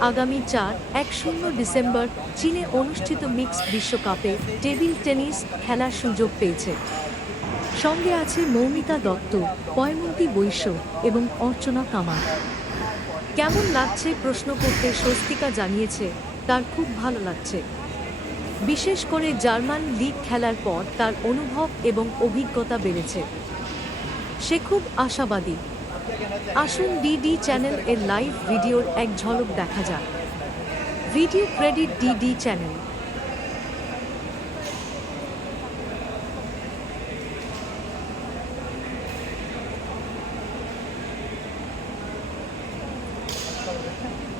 আগামী চার, এক শূন্য ডিসেম্বর চীনে অনুষ্ঠিত মিক্স বিশ্বকাপে টেবিল টেনিস খেলার সুযোগ পেয়েছে। সঙ্গে আছে মৌমিতা দত্ত, পয়মন্তী বৈশ্য এবং অর্চনা কামাল। কেমন লাগছে প্রশ্ন করতে স্বস্তিকা জানিয়েছে, তার খুব ভালো লাগছে। বিশেষ করে জার্মান লিগ খেলার পর তার অনুভব এবং অভিজ্ঞতা বেড়েছে। সে খুব আশাবাদী। আসুন ডিডি চ্যানেল এর লাইভ ভিডিওর এক ঝলক দেখা যাক ভিডিও ক্রেডিট ডিডি চ্যানেল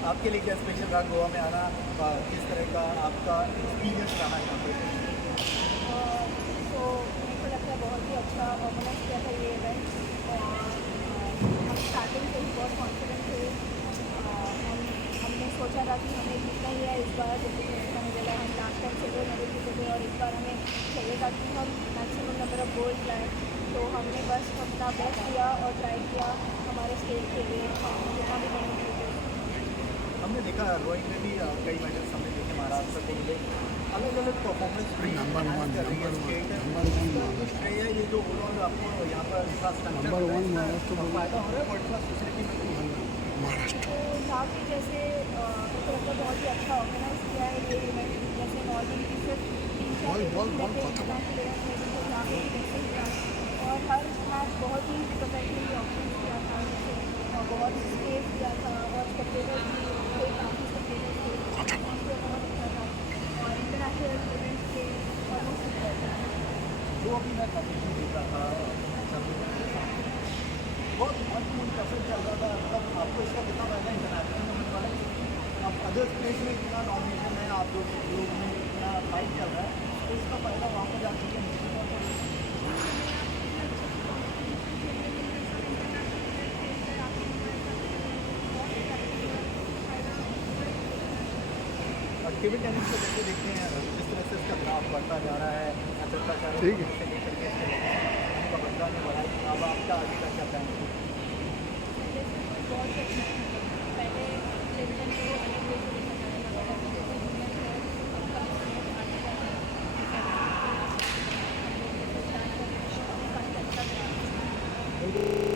आपके लिए क्या स्पेशल रहा गोवा में आना आ, किस तरह का आपका एक्सपीरियंस रहा यहाँ पे सोचा था कि हमें जीतना ही है इस बार जैसे कि मुझे लगा हम लास्ट टाइम सेवेल मेडल जीते थे और इस बार हमें चाहिए था कि हम मैक्सिमम नंबर ऑफ़ गोल्ड लाएँ। तो हमने बस अपना बेस्ट किया और ट्राई किया हमारे स्टेट के लिए हम जितना भी चाहिए हमने देखा रोइंग में भी कई मेडल्स हमने देखे महाराष्ट्र के लिए। अलग अलग performance number one, number one, ये जो ओवरऑल आपको यहाँ पर इंफ्रास्ट्रक्चर नंबर वन। फ़ायदा हो रहा है वर्ल्ड क्लास फैसिलिटी महाराष्ट्र। तो काफ़ी जैसे बहुत ही अच्छा ऑर्गेनाइज किया है ये इवेंट जैसे नॉर्मली बोल, बोल, बोल, ladies কথা रहते players में भी तो जहाँ पे भी वैसे था और हर मैच बहुत ही प्रोफेशनली ऑप्शन किया था बहुत स्पेस दिया था और स्पेक्टेटर्स भी थे काफ़ी स्पेक्टेटर्स थे Atmosphere बहुत अच्छा था। और इंटरनेशनल इवेंट्स के ऑलमोस्ट जो अभी मैं कॉम्पिटिशन देख था बहुत महत्वपूर्ण कसर चल रहा था मतलब आपको इसका कितना फ़ायदा इंटरनेशनल है अब अदर स्टेट में इतना नॉमिनेशन है आप लोग लोग में इतना फाइट चल रहा है तो इसका फ़ायदा वहाँ पर मिलेगा और टेबल टेनिस को जैसे देखते हैं जिस तरह से इसका ग्राफ बढ़ता जा रहा है जा ठीक है। बढ़ा अब आपका आगे का क्या प्लान है Thank you.